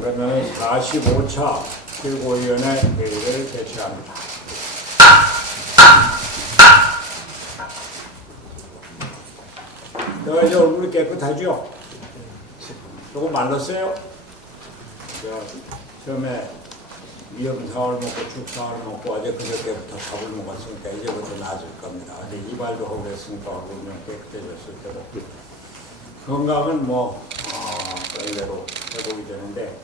그러면 45차 최고위원회 회의를 개최합니다. 이제 얼굴이 깨끗하죠? 조금 말랐어요? 처음에 위험사월 먹고 죽사월 먹고 어제 그저께부터 밥을 먹었으니까 이제부터 나아질 겁니다. 어제 이발도 하고 그랬으니까 얼굴이 깨끗해졌을 때고 건강은 의외로 회복이 되는데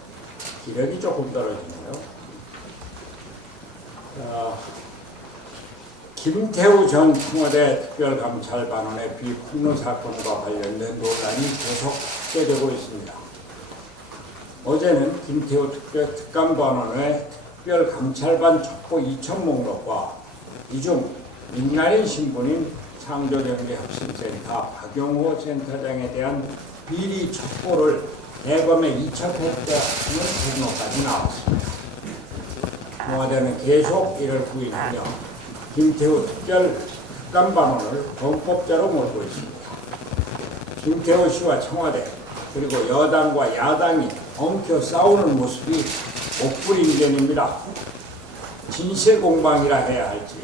기력이 조금 떨어지네요. 김태우 전 청와대 특별감찰반원의 비폭로 사건과 관련된 논란이 계속되고 있습니다. 어제는 김태우 특감반원의 특별감찰반 첩보 2천 목록과 이중 민간인 신분인 창조경제혁신센터 박용호 센터장에 대한 비리 첩보를 대검에 이첩했다는 보도까지 나왔습니다. 청와대는 계속 이를 부인하며 김태우 특감반원을 범법자로 몰고 있습니다. 김태우 씨와 청와대 그리고 여당과 야당이 엉켜 싸우는 모습이 옥불인견입니다. 진실공방이라 해야 할지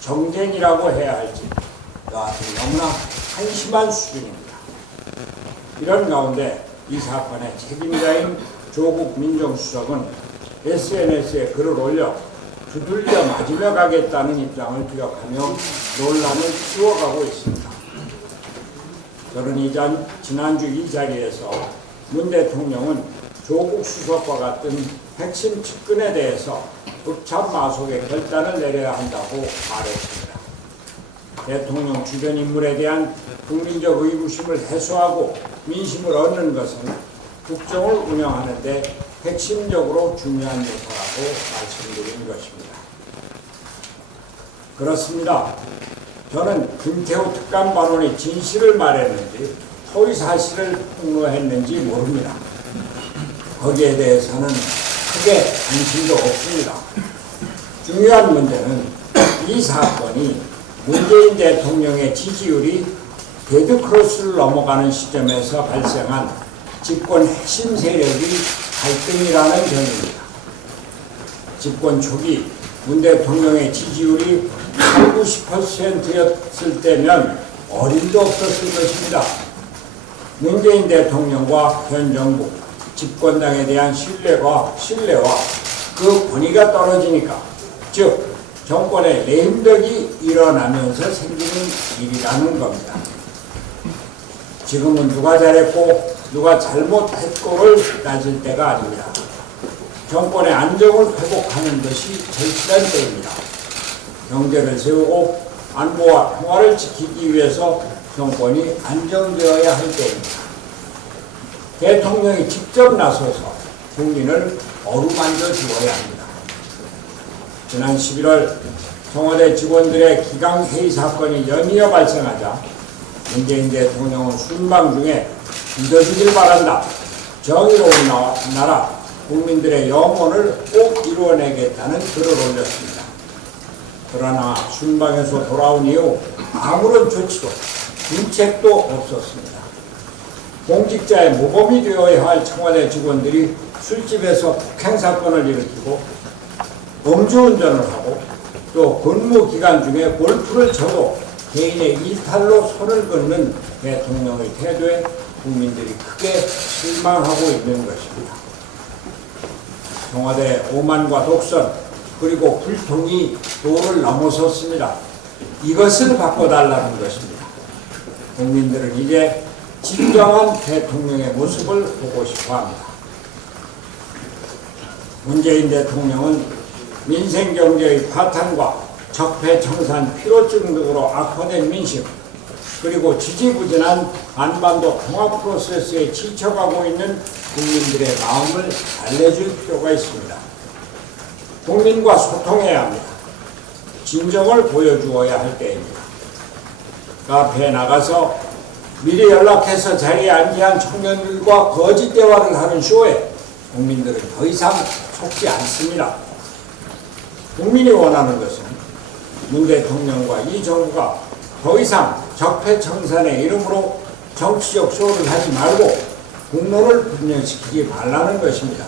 정쟁이라고 해야 할지 여하튼 너무나 한심한 수준입니다. 이런 가운데 이 사건의 책임자인 조국 민정수석은 SNS에 글을 올려 두들겨 맞으며 가겠다는 입장을 기억하며 논란을 키워가고 있습니다. 저는 지난주 이 자리에서 문 대통령은 조국 수석과 같은 핵심 측근에 대해서 읍참마속의 결단을 내려야 한다고 말했습니다. 대통령 주변 인물에 대한 국민적 의구심을 해소하고 민심을 얻는 것은 국정을 운영하는 데 핵심적으로 중요한 요소라고 말씀드린 것입니다. 그렇습니다. 저는 김태우 특감반원이 진실을 말했는지 허위 사실을 폭로했는지 모릅니다. 거기에 대해서는 크게 관심도 없습니다. 중요한 문제는 이 사건이 문재인 대통령의 지지율이 데드크로스를 넘어가는 시점에서 발생한 집권 핵심 세력의 갈등이라는 점입니다. 집권 초기 문 대통령의 지지율이 80~90%였을 때면 어림도 없었을 것입니다. 문재인 대통령과 현 정부, 집권당에 대한 신뢰와 그 권위가 떨어지니까, 즉 정권의 레임덕이 일어나면서 생기는 일이라는 겁니다. 지금은 누가 잘했고 누가 잘못했고를 따질 때가 아닙니다. 정권의 안정을 회복하는 것이 절실한 때입니다. 경제를 세우고 안보와 평화를 지키기 위해서 정권이 안정되어야 할 때입니다. 대통령이 직접 나서서 국민을 어루만져 주어야 합니다. 지난 11월 청와대 직원들의 기강회의 사건이 연이어 발생하자 문재인 대통령은 순방 중에 믿어주길 바란다. 정의로운 나라, 국민들의 영혼을 꼭 이루어내겠다는 글을 올렸습니다. 그러나 순방에서 돌아온 이후 아무런 조치도 정책도 없었습니다. 공직자의 모범이 되어야 할 청와대 직원들이 술집에서 폭행 사건을 일으키고 음주운전을 하고 또 근무 기간 중에 골프를 쳐도 개인의 일탈로 손을 긋는 대통령의 태도에 국민들이 크게 실망하고 있는 것입니다. 청와대 오만과 독선 그리고 불통이 도를 넘어섰습니다. 이것을 바꿔달라는 것입니다. 국민들은 이제 진정한 대통령의 모습을 보고 싶어합니다. 문재인 대통령은 민생경제의 파탄과 적폐청산 피로증 등으로 악화된 민심 그리고 지지부진한 한반도 통합 프로세스에 지쳐가고 있는 국민들의 마음을 달래줄 필요가 있습니다. 국민과 소통해야 합니다. 진정을 보여주어야 할 때입니다. 카페에 나가서 미리 연락해서 자리에 앉은 청년들과 거짓 대화를 하는 쇼에 국민들은 더 이상 속지 않습니다. 국민이 원하는 것은 문 대통령과 이 정부가 더 이상 적폐청산의 이름으로 정치적 쇼를 하지 말고 국론을 분열시키지 말라는 것입니다.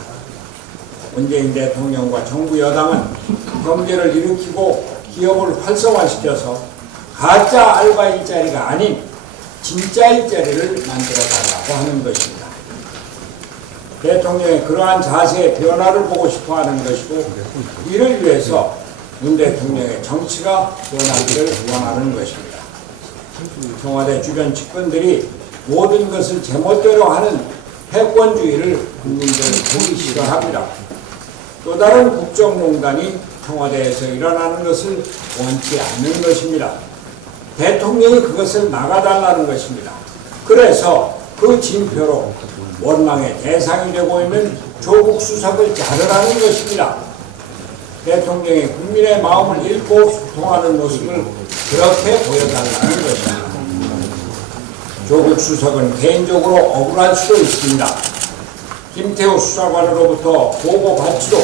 문재인 대통령과 정부 여당은 경제를 일으키고 기업을 활성화시켜서 가짜 알바 일자리가 아닌 진짜 일자리를 만들어달라고 하는 것입니다. 대통령의 그러한 자세의 변화를 보고 싶어하는 것이고, 이를 위해서 문 대통령의 정치가 변하기를 원하는 것입니다. 청와대 주변 측근들이 모든 것을 제멋대로 하는 패권주의를 국민들은 보기 싫어합니다. 또 다른 국정농단이 청와대에서 일어나는 것을 원치 않는 것입니다. 대통령이 그것을 막아달라는 것입니다. 그래서 그 징표로 원망의 대상이 되고 있는 조국 수석을 자르라는 것입니다. 대통령이 국민의 마음을 읽고 소통하는 모습을 그렇게 보여달라는 것입니다. 조국 수석은 개인적으로 억울할 수도 있습니다. 김태우 수사관으로부터 보고받지도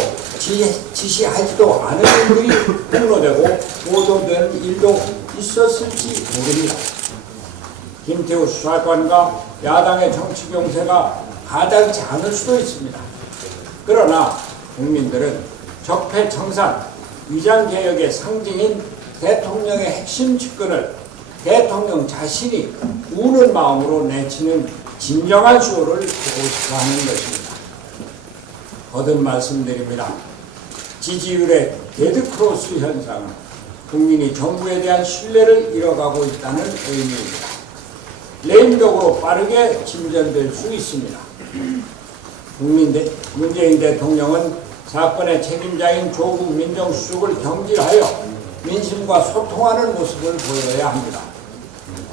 지시하지도 않은 일들이 폭로되고 보도되는 일도 있었을지 모릅니다. 김태우 수사관과 야당의 정치 경세가 가당치 않을 수도 있습니다. 그러나 국민들은 적폐청산, 위장개혁의 상징인 대통령의 핵심 측근을 대통령 자신이 우는 마음으로 내치는 진정한 쇼를 보고 싶어하는 것입니다. 거듭 말씀드립니다. 지지율의 데드크로스 현상은 국민이 정부에 대한 신뢰를 잃어가고 있다는 의미입니다. 레임덕으로 빠르게 진전될 수 있습니다. 문재인 대통령은 사건의 책임자인 조국 민정수석을 경질하여 민심과 소통하는 모습을 보여야 합니다.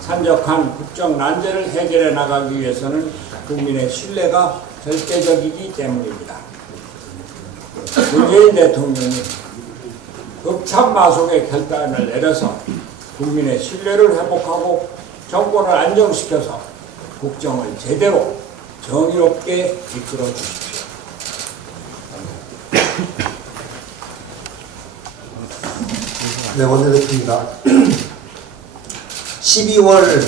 산적한 국정 난제를 해결해 나가기 위해서는 국민의 신뢰가 절대적이기 때문입니다. 문재인 대통령이 급참마속의 결단을 내려서 국민의 신뢰를 회복하고 정권을 안정시켜서 국정을 제대로 정의롭게 이끌어 주십시오. 네, 원내대표입니다. 12월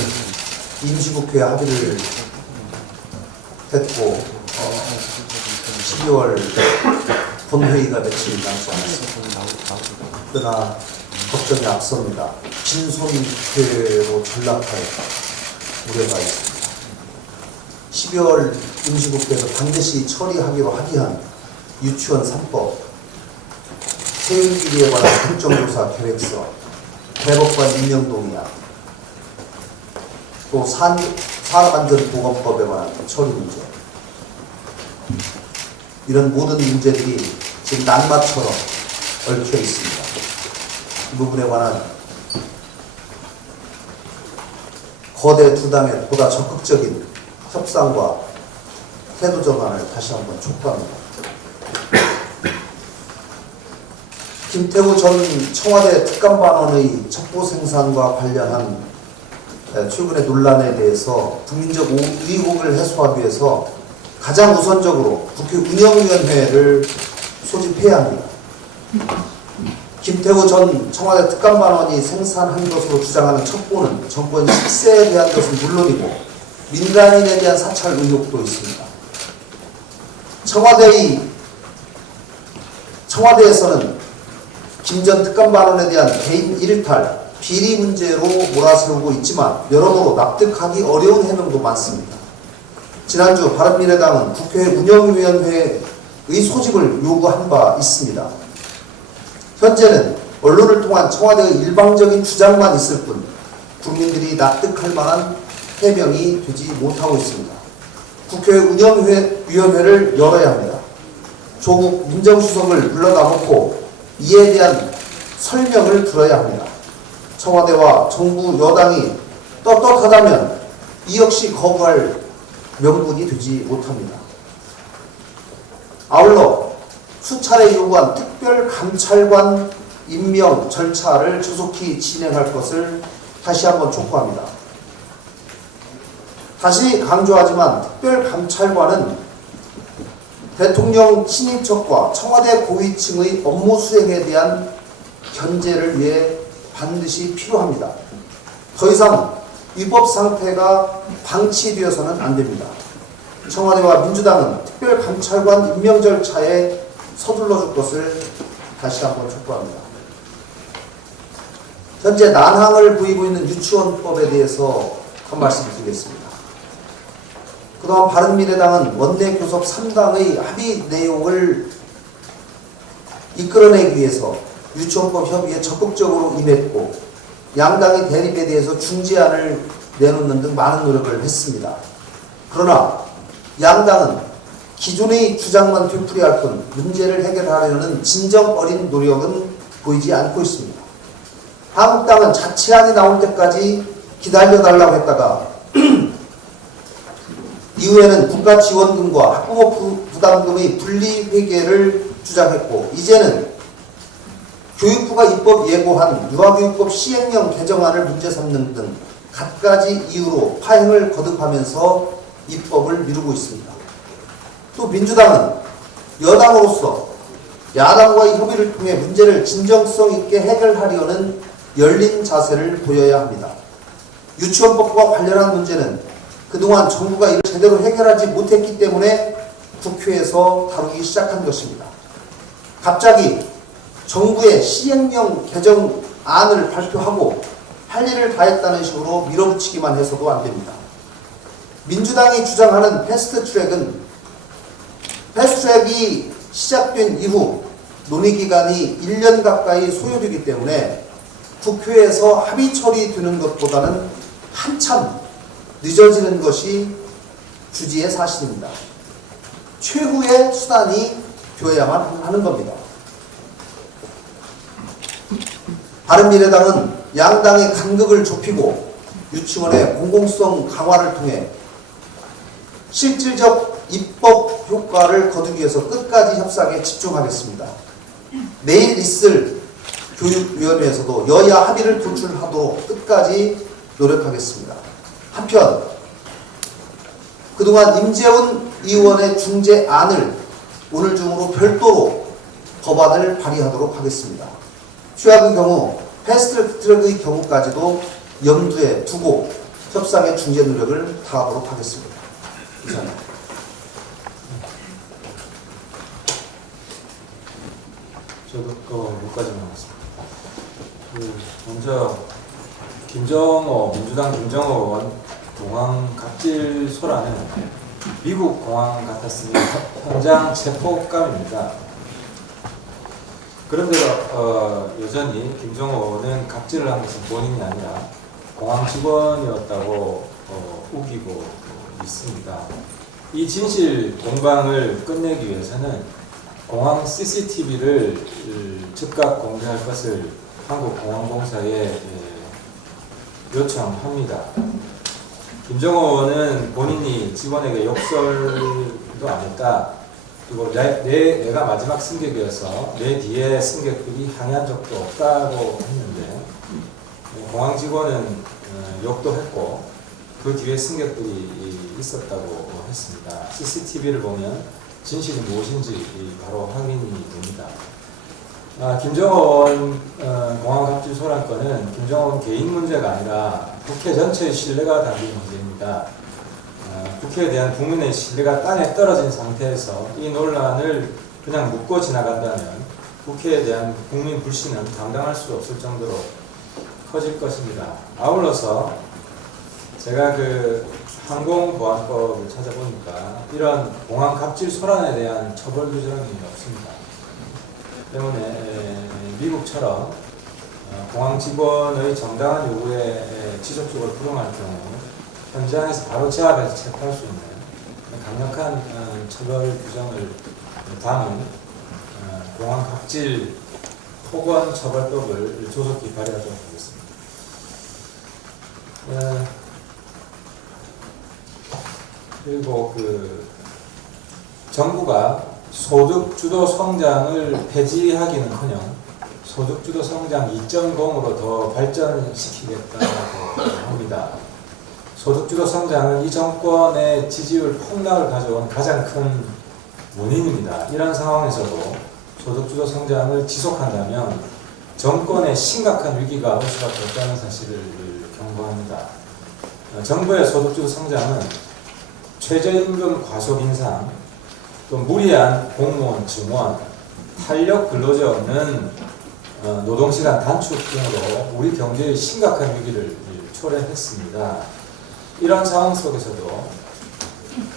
임시국회 합의를 했고 12월 본회의가 며칠 남지 않았습니다. 그러나 걱정이 앞섭니다. 빈손국회로 전락할 우려가 있습니다. 12월 임시국회에서 반드시 처리하기로 합의한 유치원 3법, 채용비리에 관한 국정조사 계획서, 대법관 임명동의안, 또 산업안전보건법에 관한 처리 문제, 이런 모든 문제들이 지금 낙마처럼 얽혀 있습니다. 이 부분에 관한 거대 두 당의 보다 적극적인 협상과 태도 전환을 다시 한번 촉구합니다. 김태우 전 청와대 특감반원의 첩보 생산과 관련한 최근의 논란에 대해서 국민적 의혹을 해소하기 위해서 가장 우선적으로 국회 운영위원회를 소집해야 합니다. 김태우 전 청와대 특감반원이 생산한 것으로 주장하는 첩보는 정권 식세에 대한 것은 물론이고 민간인에 대한 사찰 의혹도 있습니다. 청와대에서는 김 전 특감반원에 대한 개인 일탈, 비리 문제로 몰아세우고 있지만 여러모로 납득하기 어려운 해명도 많습니다. 지난주 바른미래당은 국회 운영위원회의 소집을 요구한 바 있습니다. 현재는 언론을 통한 청와대의 일방적인 주장만 있을 뿐 국민들이 납득할 만한 해명이 되지 못하고 있습니다. 국회 운영위원회를 열어야 합니다. 조국 민정수석을 불러다 놓고 이에 대한 설명을 들어야 합니다. 청와대와 정부 여당이 떳떳하다면 이 역시 거부할 명분이 되지 못합니다. 아울러 수차례 요구한 특별감찰관 임명 절차를 조속히 진행할 것을 다시 한번 촉구합니다. 다시 강조하지만 특별감찰관은 대통령 친인척과 청와대 고위층의 업무 수행에 대한 견제를 위해 반드시 필요합니다. 더 이상 위법 상태가 방치되어서는 안 됩니다. 청와대와 민주당은 특별감찰관 임명 절차에 서둘러 줄 것을 다시 한번 촉구합니다. 현재 난항을 보이고 있는 유치원법에 대해서 한 말씀 드리겠습니다. 그동안 바른미래당은 원내교섭 3당의 합의 내용을 이끌어내기 위해서 유치원법 협의에 적극적으로 임했고 양당의 대립에 대해서 중재안을 내놓는 등 많은 노력을 했습니다. 그러나 양당은 기존의 주장만 되풀이할 뿐 문제를 해결하려는 진정 어린 노력은 보이지 않고 있습니다. 한국당은 자체안이 나올 때까지 기다려달라고 했다가 이후에는 국가지원금과 학부모 부담금의 분리회계를 주장했고 이제는 교육부가 입법 예고한 유아교육법 시행령 개정안을 문제 삼는 등 갖가지 이유로 파행을 거듭하면서 입법을 미루고 있습니다. 또 민주당은 여당으로서 야당과의 협의를 통해 문제를 진정성 있게 해결하려는 열린 자세를 보여야 합니다. 유치원법과 관련한 문제는 그동안 정부가 이를 제대로 해결하지 못했기 때문에 국회에서 다루기 시작한 것입니다. 갑자기 정부의 시행령 개정안을 발표하고 할 일을 다했다는 식으로 밀어붙이기만 해서도 안 됩니다. 민주당이 주장하는 패스트트랙이 시작된 이후 논의기간이 1년 가까이 소요되기 때문에 국회에서 합의 처리되는 것보다는 한참 늦어지는 것이 주지의 사실입니다. 최후의 수단이 되어야만 하는 겁니다. 바른미래당은 양당의 간극을 좁히고 유치원의 공공성 강화를 통해 실질적 입법 효과를 거두기 위해서 끝까지 협상에 집중하겠습니다. 내일 있을 교육위원회에서도 여야 합의를 도출하도록 끝까지 노력하겠습니다. 한편 그동안 임재훈 의원의 중재안을 오늘 중으로 별도로 법안을 발의하도록 하겠습니다. 최악의 경우 패스트트랙의 경우까지도 염두에 두고 협상의 중재 노력을 다하도록 하겠습니다. 이상입니다. 저도 몇 가지 나왔습니다. 먼저 김정호 민주당 김정호 의원 공항 갑질 소란은 미국 공항 같았으니 현장 체포감입니다. 그런데도 여전히 김정호 의원은 갑질을 한 것은 본인이 아니라 공항 직원이었다고 우기고 있습니다. 이 진실 공방을 끝내기 위해서는 공항 CCTV를 즉각 공개할 것을 한국공항공사에 요청합니다. 김정호 의원은 본인이 직원에게 욕설도 안 했다. 그리고 내가 마지막 승객이어서 내 뒤에 승객들이 항의한 적도 없다고 했는데 공항 직원은 욕도 했고 그 뒤에 승객들이 있었다고 했습니다. CCTV를 보면 진실이 무엇인지 바로 확인이 됩니다. 김정호 의원 공항 갑질 소란건은 김정호 의원 개인 문제가 아니라 국회 전체의 신뢰가 담긴 문제입니다. 국회에 대한 국민의 신뢰가 땅에 떨어진 상태에서 이 논란을 그냥 묻고 지나간다면 국회에 대한 국민 불신은 감당할 수 없을 정도로 커질 것입니다. 아울러서 제가 항공보안법을 찾아보니까 이런 공항 갑질 소란에 대한 처벌 규정이 없습니다. 때문에 미국처럼 공항 직원의 정당한 요구에 지속적으로 불응할 경우 현장에서 바로 제압해서 체포할 수 있는 강력한 처벌 규정을 담은 공항 갑질 폭언 처벌법을 조속히 발의하도록 하겠습니다. 그리고 정부가 소득주도 성장을 폐지하기는커녕 소득주도 성장 2.0으로 더 발전시키겠다고 합니다. 소득주도 성장은 이 정권의 지지율 폭락을 가져온 가장 큰 원인입니다. 이런 상황에서도 소득주도 성장을 지속한다면 정권의 심각한 위기가 올 수밖에 없다는 사실을 경고합니다. 정부의 소득주도 성장은 최저임금 과속 인상, 또 무리한 공무원 증원, 탄력 근로자 없는 노동시간 단축 등으로 우리 경제의 심각한 위기를 초래했습니다. 이런 상황 속에서도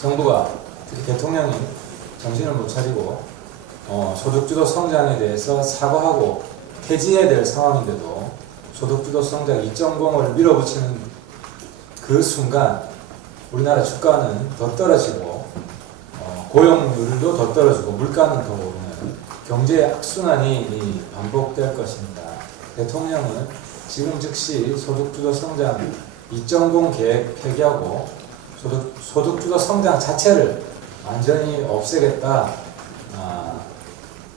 정부가, 특히 대통령이 정신을 못 차리고 소득주도 성장에 대해서 사과하고 폐지해야 될 상황인데도 소득주도 성장 2.0을 밀어붙이는 그 순간 우리나라 주가는 더 떨어지고 고용률도 더 떨어지고 물가는 더 오르는 경제 악순환이 반복될 것입니다. 대통령은 지금 즉시 소득주도 성장 2.0 계획 폐기하고 소득주도 성장 자체를 완전히 없애겠다,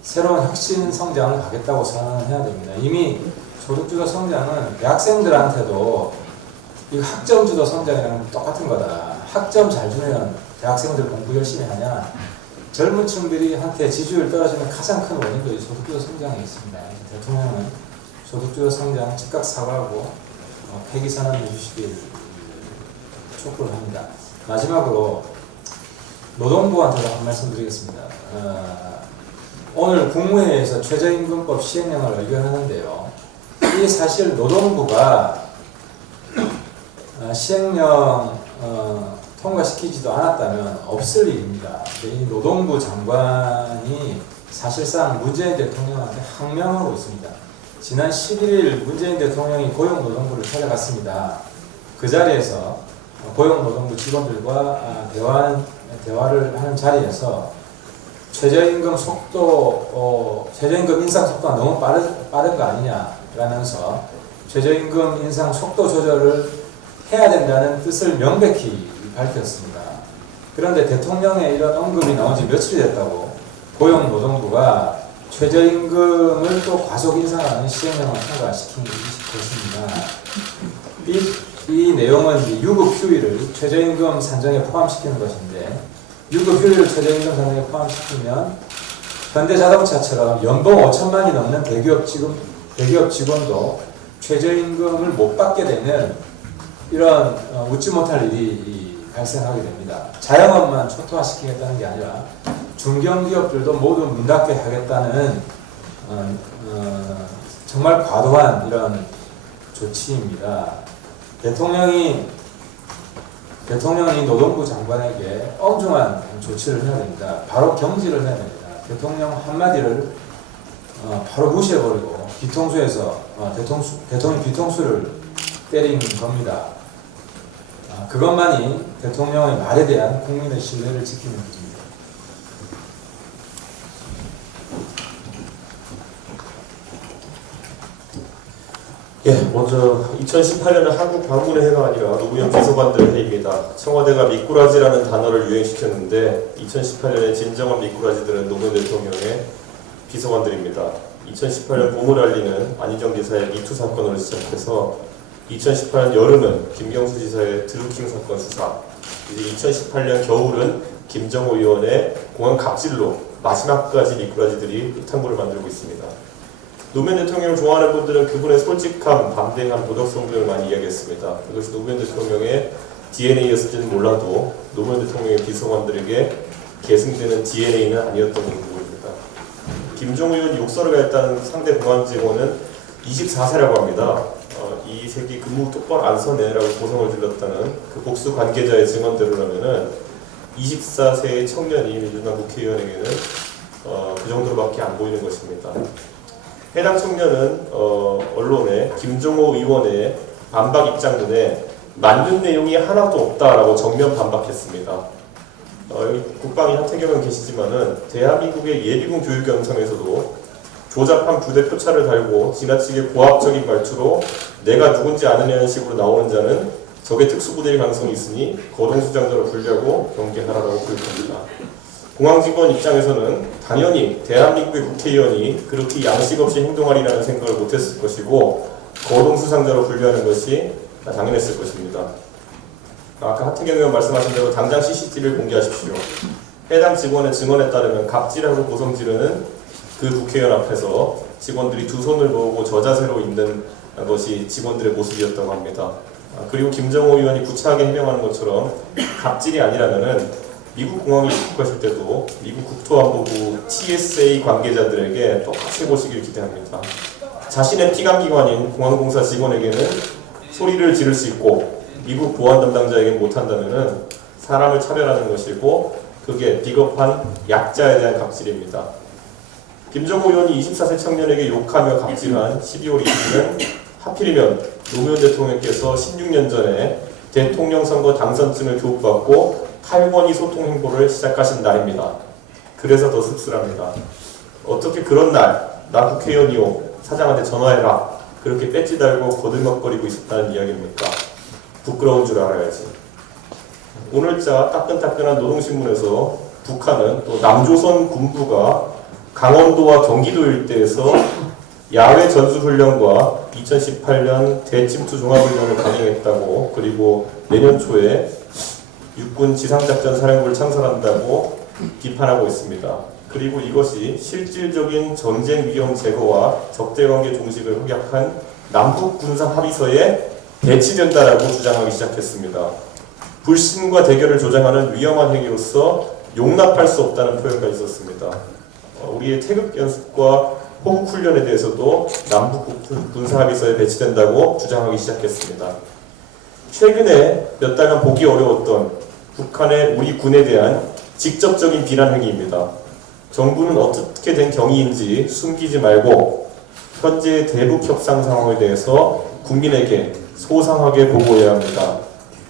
새로운 혁신 성장을 가겠다고 선언해야 됩니다. 이미 소득주도 성장은 대학생들한테도 이 학점주도 성장이랑 똑같은 거다. 학점 잘 주면 대학생들 공부 열심히 하냐. 젊은 층들이 한테 지지율 떨어지는 가장 큰 원인도 이 소득주도 성장에 있습니다. 대통령은 소득주도 성장 즉각 사과하고 폐기 선언해 주시길 촉구를 합니다. 마지막으로 노동부한테도 한 말씀 드리겠습니다. 오늘 국무회의에서 최저임금법 시행령을 의결하는데요. 이 사실 노동부가 시행령 통과시키지도 않았다면 없을 일입니다. 이 노동부 장관이 사실상 문재인 대통령한테 항명하고 있습니다. 지난 11일 문재인 대통령이 고용노동부를 찾아갔습니다. 그 자리에서 고용노동부 직원들과 대화를 하는 자리에서 최저임금 인상 속도가 너무 빠른 거 아니냐라면서 최저임금 인상 속도 조절을 해야 된다는 뜻을 명백히 밝혔습니다. 그런데 대통령의 이런 언급이 나온 지 며칠이 됐다고 고용노동부가 최저임금을 또 과속 인상하는 시행령을 통과시킨 것입니다. 이 내용은 유급 휴일을 최저임금 산정에 포함시키는 것인데, 유급 휴일을 최저임금 산정에 포함시키면 현대자동차처럼 연봉 5천만이 넘는 대기업 직원도 최저임금을 못 받게 되는 이런 웃지 못할 일이 발생하게 됩니다. 자영업만 초토화시키겠다는 게 아니라 중견기업들도 모두 문 닫게 하겠다는 정말 과도한 이런 조치입니다. 대통령이 노동부 장관에게 엄중한 조치를 해야 됩니다. 바로 경질을 해야 됩니다. 대통령 한마디를 바로 무시해버리고 뒤통수에서 대통령 뒤통수를 때리는 겁니다. 그것만이 대통령의 말에 대한 국민의 신뢰를 지키는 것입니다. 예, 먼저 2018년은 한국 방문의 해가 아니라 노무현 비서관들의 해입니다. 청와대가 미꾸라지라는 단어를 유행시켰는데 2018년에 진정한 미꾸라지들은 노무현 대통령의 비서관들입니다. 2018년 봄을 알리는 안희정 지사의 미투 사건으로 시작해서 2018년 여름은 김경수 지사의 드루킹 사건 수사, 이제 2018년 겨울은 김정호 의원의 공안 갑질로 마지막까지 미꾸라지들이 탕구를 만들고 있습니다. 노무현 대통령을 좋아하는 분들은 그분의 솔직함, 담대함, 도덕성 등을 많이 이야기했습니다. 그것이 노무현 대통령의 DNA였을지는 몰라도 노무현 대통령의 비서관들에게 계승되는 DNA는 아니었던 걸로 보입니다. 김정우 의원이 욕설을 했다는 상대 공안 직원은 24세라고 합니다. 이 새끼 근무 똑바로 안 서내라고 고성을 질렀다는 그 복수 관계자의 증언대로라면은 24세의 청년이 민주당 국회의원에게는 그 정도로밖에 안 보이는 것입니다. 해당 청년은 언론에 김종호 의원의 반박 입장문에 맞는 내용이 하나도 없다라고 정면 반박했습니다. 여기 국방위 하태경은 계시지만은 대한민국의 예비군 교육 영상에서도 조잡한 부대 표차를 달고 지나치게 고압적인 말투로 내가 누군지 아느냐는 식으로 나오는 자는 적의 특수부대일 가능성이 있으니 거동수장자로 분류하고 경계하라고 부르십니다. 공항직원 입장에서는 당연히 대한민국의 국회의원이 그렇게 양식 없이 행동하리라는 생각을 못했을 것이고 거동수상자로 분류하는 것이 당연했을 것입니다. 아까 하태경 의원 말씀하신 대로 당장 CCTV를 공개하십시오. 해당 직원의 증언에 따르면 갑질하고 고성 지르는 그 국회의원 앞에서 직원들이 두 손을 모으고 저자세로 있는 것이 직원들의 모습이었다고 합니다. 그리고 김정호 의원이 구차하게 해명하는 것처럼 갑질이 아니라면은 미국 공항에 입국하실 때도 미국 국토안보부 TSA 관계자들에게 똑같이 해보시길 기대합니다. 자신의 피감기관인 공항공사 직원에게는 소리를 지를 수 있고 미국 보안 담당자에게는 못한다면은 사람을 차별하는 것이고 그게 비겁한 약자에 대한 갑질입니다. 김정호 의원이 24세 청년에게 욕하며 갑질한 12월 20일은 하필이면 노무현 대통령께서 16년 전에 대통령 선거 당선증을 교부받고 탈권위 소통 행보를 시작하신 날입니다. 그래서 더 씁쓸합니다. 어떻게 그런 날 나 국회의원이요 사장한테 전화해라 그렇게 배지 달고 거들먹거리고 있었다는 이야기입니까? 부끄러운 줄 알아야지. 오늘자 따끈따끈한 노동신문에서 북한은 또 남조선 군부가 강원도와 경기도 일대에서 야외 전술훈련과 2018년 대침투 종합훈련을 강행했다고, 그리고 내년 초에 육군 지상작전 사령부를 창설한다고 비판하고 있습니다. 그리고 이것이 실질적인 전쟁 위험 제거와 적대관계 종식을 확약한 남북 군사 합의서에 배치된다라고 주장하기 시작했습니다. 불신과 대결을 조장하는 위험한 행위로서 용납할 수 없다는 표현까지 있었습니다. 우리의 태극 연습과 호국 훈련에 대해서도 남북 군사 합의서에 배치된다고 주장하기 시작했습니다. 최근에 몇 달간 보기 어려웠던 북한의 우리 군에 대한 직접적인 비난 행위입니다. 정부는 어떻게 된 경위인지 숨기지 말고 현재의 대북 협상 상황에 대해서 국민에게 소상하게 보고해야 합니다.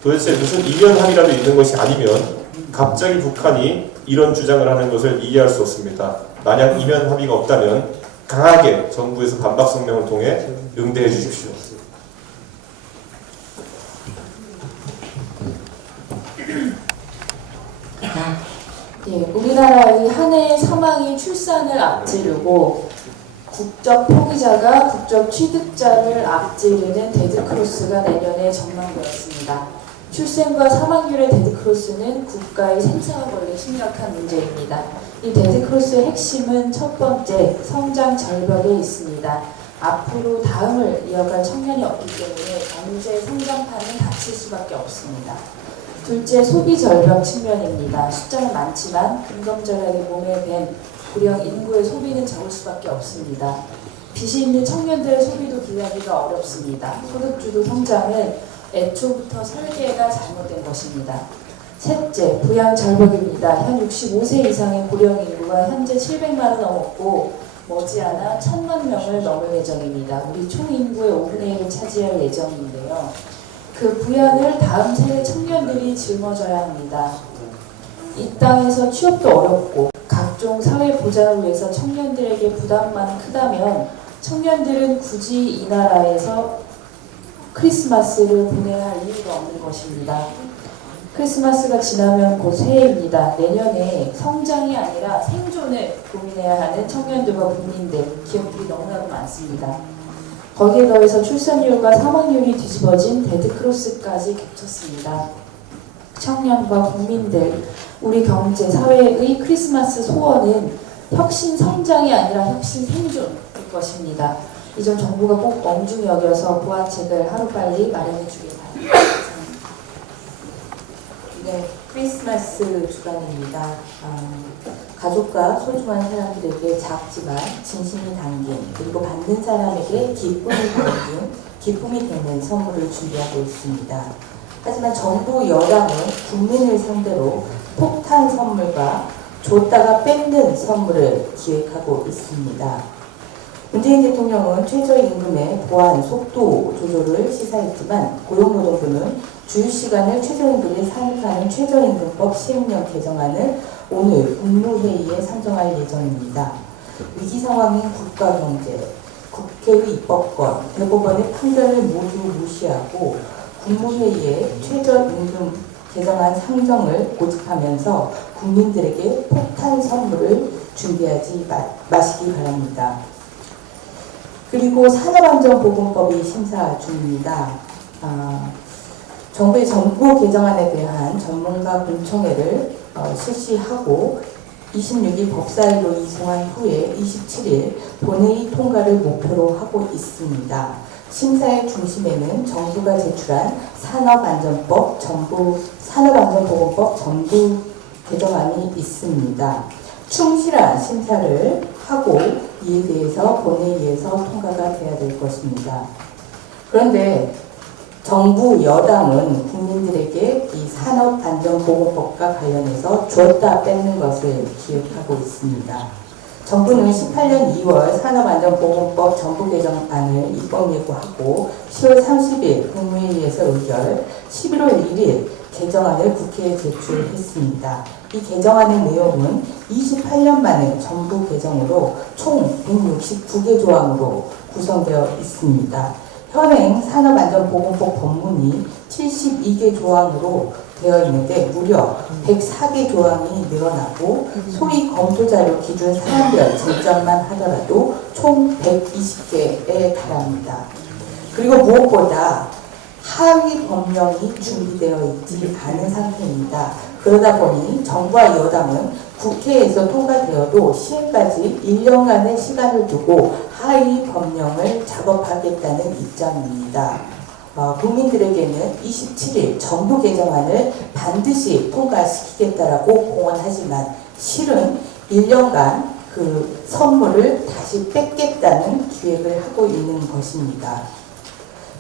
도대체 무슨 이면 합의라도 있는 것이 아니면 갑자기 북한이 이런 주장을 하는 것을 이해할 수 없습니다. 만약 이면 합의가 없다면 강하게 정부에서 반박 성명을 통해 응대해 주십시오. 예, 우리나라의 한 해의 사망이 출산을 앞지르고 국적 포기자가 국적 취득자를 앞지르는 데드크로스가 내년에 전망되었습니다. 출생과 사망률의 데드크로스는 국가의 생사와 권리 심각한 문제입니다. 이 데드크로스의 핵심은 첫 번째, 성장 절벽에 있습니다. 앞으로 다음을 이어갈 청년이 없기 때문에 경제 성장판은 닫힐 수밖에 없습니다. 둘째, 소비 절벽 측면입니다. 숫자는 많지만 근검절약의 몸에 밴 고령 인구의 소비는 적을 수밖에 없습니다. 빚이 있는 청년들의 소비도 기대하기가 어렵습니다. 소득주도 성장은 애초부터 설계가 잘못된 것입니다. 셋째, 부양 절벽입니다. 현 65세 이상의 고령 인구가 현재 700만을 넘었고 머지않아 1000만 명을 넘을 예정입니다. 우리 총 인구의 5분의 1을 차지할 예정인데요. 그 부양을 다음 세대 청년들이 짊어져야 합니다. 이 땅에서 취업도 어렵고 각종 사회 보장을 위해서 청년들에게 부담만 크다면 청년들은 굳이 이 나라에서 크리스마스를 보내야 할 이유가 없는 것입니다. 크리스마스가 지나면 곧 새해입니다. 내년에 성장이 아니라 생존을 고민해야 하는 청년들과 국민들, 기업들이 너무나도 많습니다. 거기에 더해서 출산율과 사망률이 뒤집어진 데드크로스까지 겹쳤습니다. 청년과 국민들, 우리 경제, 사회의 크리스마스 소원은 혁신 성장이 아니라 혁신 생존일 것입니다. 이 점 정부가 꼭 엄중히 여겨서 보완책을 하루빨리 마련해 주길 바랍니다. 네, 크리스마스 주간입니다. 가족과 소중한 사람들에게 작지만 진심이 담긴, 그리고 받는 사람에게 기쁨이 되는 선물을 준비하고 있습니다. 하지만 정부 여당은 국민을 상대로 폭탄 선물과 줬다가 뺏는 선물을 기획하고 있습니다. 문재인 대통령은 최저임금의 보완 속도 조절을 시사했지만 고용노동부는 주휴시간을 최저임금에 산입하는 최저임금법 시행령 개정안을 오늘 국무회의에 상정할 예정입니다. 위기상황인 국가경제, 국회의 입법권, 대법원의 판결을 모두 무시하고 국무회의에 최저임금 개정안 상정을 고집하면서 국민들에게 폭탄 선물을 준비하지 마시기 바랍니다. 그리고 산업안전보건법이 심사 중입니다. 정부의 정부 개정안에 대한 전문가 공청회를 실시하고 26일 법사위로 이송한 후에 27일 본회의 통과를 목표로 하고 있습니다. 심사의 중심에는 정부가 제출한 산업안전보건법 전부 개정안이 있습니다. 충실한 심사를 하고 이에 대해서 본회의에서 통과가 돼야 될 것입니다. 그런데 정부 여당은 국민들에게 이 산업안전보건법과 관련해서 줬다 뺏는 것을 기획하고 있습니다. 정부는 18년 2월 산업안전보건법 전부 개정안을 입법 예고하고 10월 30일 국무회의에서 의결, 11월 1일 개정안을 국회에 제출했습니다. 이 개정안의 내용은 28년 만에 전부 개정으로 총 169개 조항으로 구성되어 있습니다. 현행 산업안전보건법 법문이 72개 조항으로 되어 있는데 무려 104개 조항이 늘어나고 소위 검토자료 기준 사안별 쟁점만 하더라도 총 120개에 달합니다. 그리고 무엇보다 하위 법령이 준비되어 있지 않은 상태입니다. 그러다 보니 정부와 여당은 국회에서 통과되어도 시행까지 1년간의 시간을 두고 하위 법령을 작업하겠다는 입장입니다. 국민들에게는 27일 정부 개정안을 반드시 통과시키겠다라고 공언하지만 실은 1년간 그 선물을 다시 뺏겠다는 기획을 하고 있는 것입니다.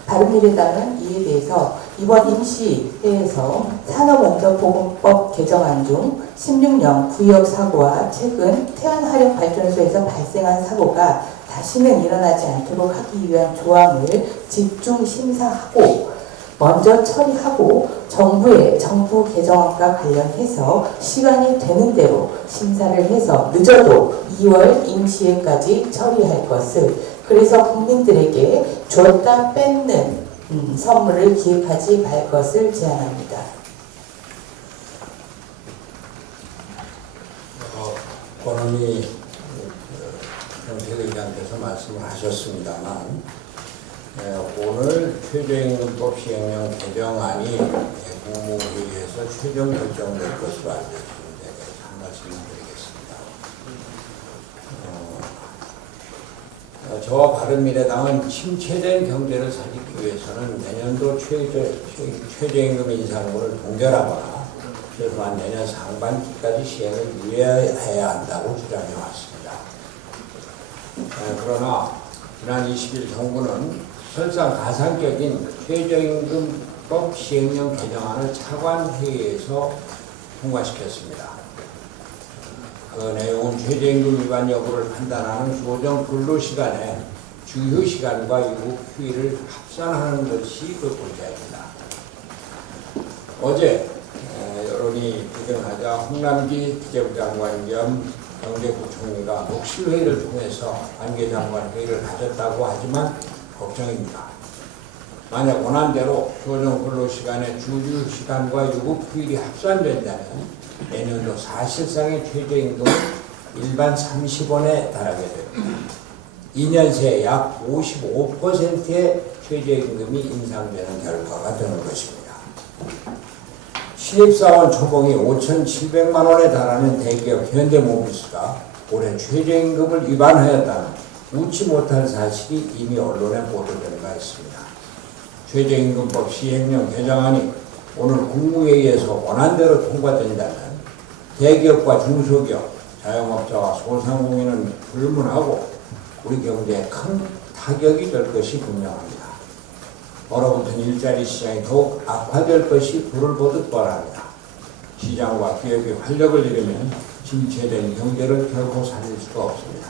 바른미래당은 이에 대해서 이번 임시회에서 산업안전보건법 개정안 중 16년 구역 사고와 최근 태안화력발전소에서 발생한 사고가 다시는 일어나지 않도록 하기 위한 조항을 집중 심사하고 먼저 처리하고 정부의 정부 개정안과 관련해서 시간이 되는 대로 심사를 해서 늦어도 2월 임시회까지 처리할 것을, 그래서 국민들에게 줬다 뺏는 선물을 기획하지 말 것을 제안합니다. 권은희 정책의장께서 말씀을 하셨습니다만 오늘 최저임금법 시행령 개정안이 국무회의에서 최종 결정될 것으로 알고 있습니다. 한 말씀을 드리겠습니다. 저와 바른미래당은 침체된 경제를 살리기 위해서는 내년도 최저임금 인상분을 동결하거나 최소한 내년 상반기까지 시행을 유예해야 한다고 주장해 왔습니다. 그러나 지난 20일 정부는 설상가상적인 최저임금법 시행령 개정안을 차관회의에서 통과시켰습니다. 그 내용은 최저임금 위반 여부를 판단하는 조정 근로시간에 주휴시간과 유급 휴일을 합산하는 것이 그 골자입니다. 어제 여론이 부정하자 홍남기 기재부 장관 겸 경제부총리가 녹실회의를 통해서 관계장관 회의를 가졌다고 하지만 걱정입니다. 만약 원안대로 조정 근로시간에 주휴시간과 유급 휴일이 합산된다면 내년도 사실상의 최저임금은 일반 30원에 달하게 됩니다. 2년 새 약 55%의 최저임금이 인상되는 결과가 되는 것입니다. 신입사원 초봉이 5,700만 원에 달하는 대기업 현대모비스가 올해 최저임금을 위반하였다는 웃지 못할 사실이 이미 언론에 보도된 바 있습니다. 최저임금법 시행령 개정안이 오늘 국무회의에서 원안대로 통과된다면 대기업과 중소기업, 자영업자와 소상공인은 불문하고 우리 경제에 큰 타격이 될 것이 분명합니다. 얼어붙은 일자리 시장이 더욱 악화될 것이 불을 보듯 뻔합니다. 시장과 기업이 활력을 잃으면 침체된 경제를 결코 살릴 수가 없습니다.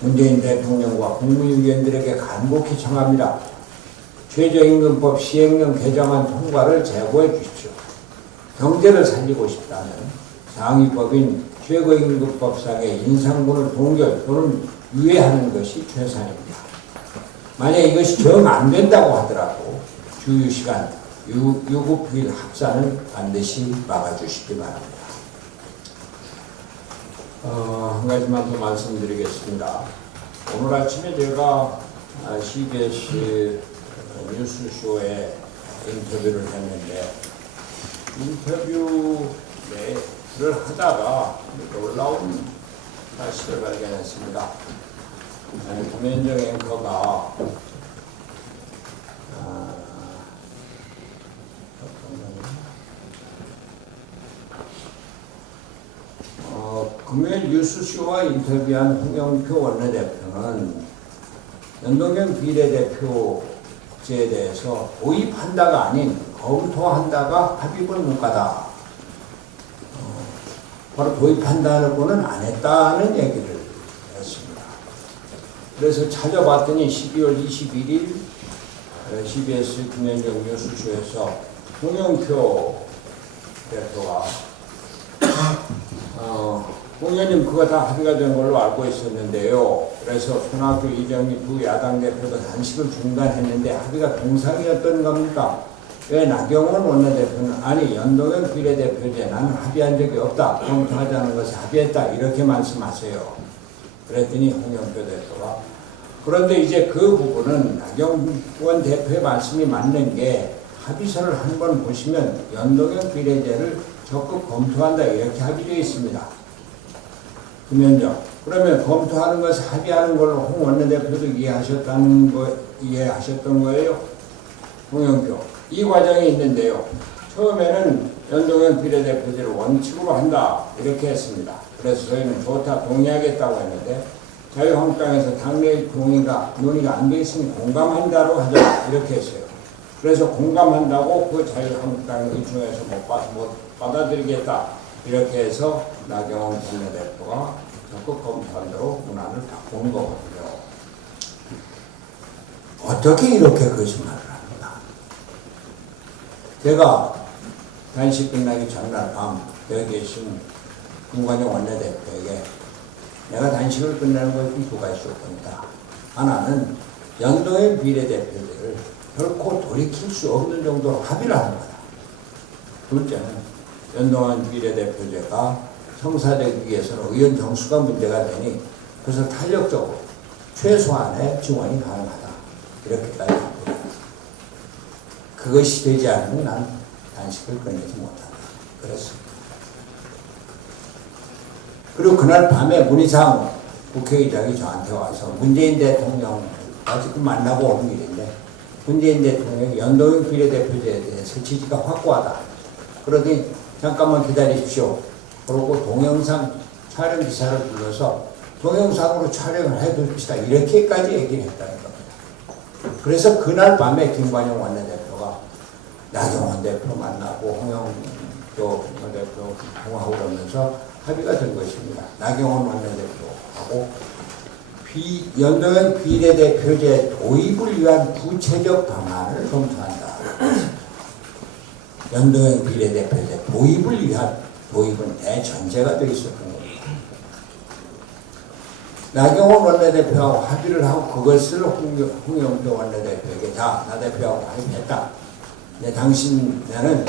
문재인 대통령과 국무위원들에게 간곡히 청합니다. 최저임금법 시행령 개정안 통과를 제고해 주십시오. 경제를 살리고 싶다면 상위법인 최저임금법상의 인상분을 동결 또는 유예하는 것이 최선입니다. 만약 이것이 정 안 된다고 하더라도 주휴시간, 유급휴일 합산은 반드시 막아주시기 바랍니다. 한 가지만 더 말씀드리겠습니다. 오늘 아침에 제가 CBS 뉴스쇼에 인터뷰를 했는데 인터뷰를 하다가 놀라운 사실을 발견했습니다. 김현정 앵커가 금요일 뉴스쇼와 인터뷰한 홍영표 원내대표는 연동형 비례대표제에 대해서 도입한다가 아닌 검토한다가 합의문 문과다. 바로 도입한다고는 안 했다는 얘기를 했습니다. 그래서 찾아봤더니 12월 21일 CBS 김현정 뉴스쇼에서 홍영표 대표가 홍 의원님 그거 다 합의가 된 걸로 알고 있었는데요. 그래서 손학규, 이정미 두 야당 대표도 단식을 중단했는데 합의가 동상이었던 겁니까? 왜 나경원 원내대표는 아니 연동형 비례대표제 나는 합의한 적이 없다. 검토하자는 것을 합의했다. 이렇게 말씀하세요. 그랬더니 홍영표 대표가 그런데 이제 그 부분은 나경원 대표의 말씀이 맞는 게 합의서를 한번 보시면 연동형 비례제를 적극 검토한다 이렇게 합의되어 있습니다. 김현정. 그러면 검토하는 것을 합의하는 걸로 홍 원내대표도 이해하셨던 거예요? 홍영표. 이 과정이 있는데요. 처음에는 연동형 비례대표제를 원칙으로 한다 이렇게 했습니다. 그래서 저희는 좋다 동의하겠다고 했는데 자유한국당에서 당내 논의가 안 돼 있으니 공감한다로 하자 이렇게 했어요. 그래서 공감한다고 그 자유한국당 의중에서 못 받아들이겠다 이렇게 해서 나경원 원내대표가 적극 검토한다로 문안을 바꾸는 거거든요. 어떻게 이렇게 거짓말을 합니까? 제가 단식 끝나기 전날 밤 여기 계신 김관영 원내대표에게 내가 단식을 끝내는 것이 두 가지였습니다. 하나는 연동형 비례대표제를 결코 돌이킬 수 없는 정도로 합의를 하는 거다. 둘째는 연동형 비례대표제가 성사되기 위해서는 의원 정수가 문제가 되니 그래서 탄력적으로 최소한의 지원이 가능하다. 이렇게까지 합니다. 그것이 되지 않으면 난 단식을 끝내지 못한다. 그랬습니다. 그리고 그날 밤에 문희상 국회의장이 저한테 와서 문재인 대통령 아직 만나고 오는 길인데 문재인 대통령이 연동형 비례대표제에 대해서 지지가 확고하다. 그러더니 잠깐만 기다리십시오. 그러고 동영상 촬영 기사를 불러서 동영상으로 촬영을 해둡시다. 이렇게까지 얘기를 했다는 겁니다. 그래서 그날 밤에 김관영 원내대표가 나경원 대표 만나고 홍영표 대표 통화하고 그러면서 합의가 된 것입니다. 나경원 원내대표하고 연동형 비례대표제 도입을 위한 구체적 방안을 검토한다. 연동형 비례대표제 도입을 위한 도입은 대전제가 되어 있었던 겁니다. 나경원 원내대표하고 합의를 하고 그것을 홍영표 원내대표에게 자, 나 대표하고 합의했다. 근데 나는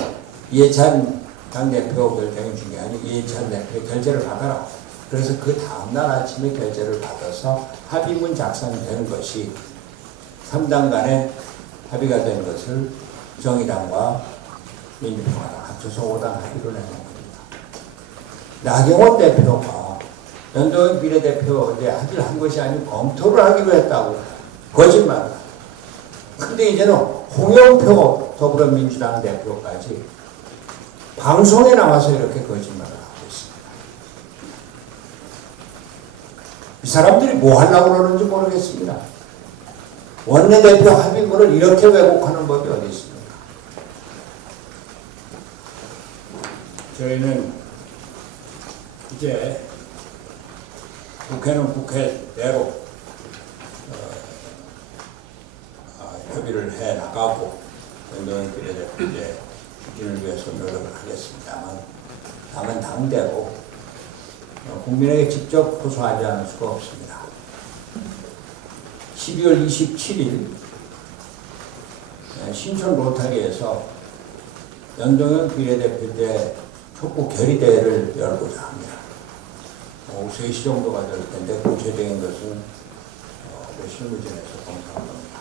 이해찬 당대표 결정이 중요하니 이해찬 대표 결재를 받아라. 그래서 그 다음날 아침에 결재를 받아서 합의문 작성된 것이 3당 간에 합의가 된 것을 정의당과 민주평화당 합쳐서 5당 합의를 내는 겁니다. 나경원 대표가 연동형 비례대표에 합의를 한 것이 아니고 검토를 하기로 했다고 거짓말을. 근데 이제는 홍영표 더불어민주당 대표까지 방송에 나와서 이렇게 거짓말을 하고 있습니다. 이 사람들이 뭐 하려고 그러는지 모르겠습니다. 원내대표 합의문을 이렇게 왜곡하는 법이 어디 있습니까? 저희는 이제 국회는 국회대로 협의를 해 나가고 연동형 비례대표제 추진을 위해서 노력을 하겠습니다만 다만 당대로 국민에게 직접 호소하지 않을 수가 없습니다. 12월 27일 신촌 로타리에서 연동형 비례대표제 촉구 결의대회를 열고자 합니다. 오후 3시 정도가 될 텐데 구체적인 것은 실무진에서 검토할 겁니다.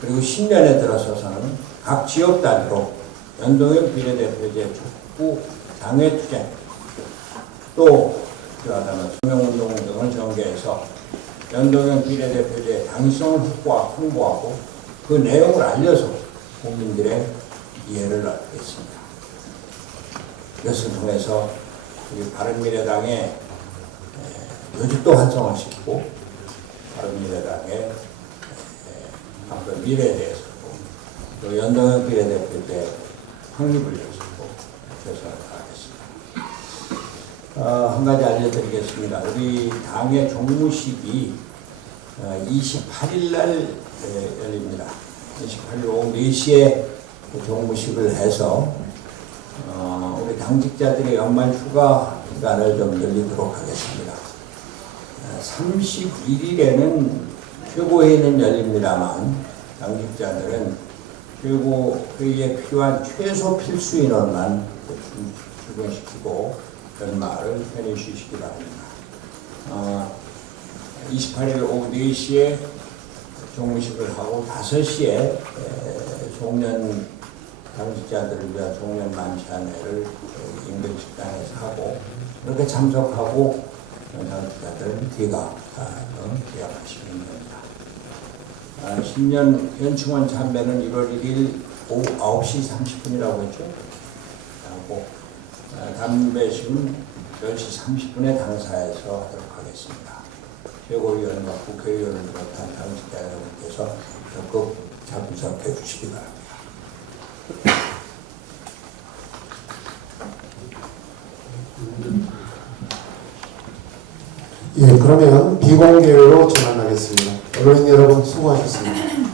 그리고 신년에 들어서서는 각 지역 단위로 연동형 비례대표제 촉구 장외투쟁 또 필요하다면 서명운동 등을 전개해서 연동형 비례대표제 당위성을 홍보하고 그 내용을 알려서 국민들의 이해를 얻겠습니다. 이것을 통해서 우리 바른미래당의 조직도 활성화시키고 바른미래당의 앞으로 미래에 대해서도 또 연동형 비례대표 때 확립을 위해서도 최선을 다하겠습니다. 한 가지 알려드리겠습니다. 우리 당의 종무식이 28일 날 열립니다. 28일 오후 4시에 종무식을 해서 우리 당직자들의 연말 휴가 기간을 좀 늘리도록 하겠습니다. 31일에는 최고회의는 열립니다만 당직자들은 최고회의에 필요한 최소 필수 인원만 출근시키고 연말을 편히 쉬시기 바랍니다. 28일 오후 4시에 종무식을 하고 5시에 종년 당직자들을 위한 종년 만찬회를 인근 식당에서 하고 이렇게 참석하고 당직자들은 귀가하시면 됩니다. 신년 현충원 참배는 1월 1일 오후 9시 30분이라고 했죠. 하고 담배식은 10시 30분에 당사에서 하도록 하겠습니다. 최고위원과 국회의원을 비롯한 당직자 여러분께서 적극 참석해 주시기 바랍니다. 예, 그러면 비공개로 전환하겠습니다. 언론인 여러분 수고하셨습니다.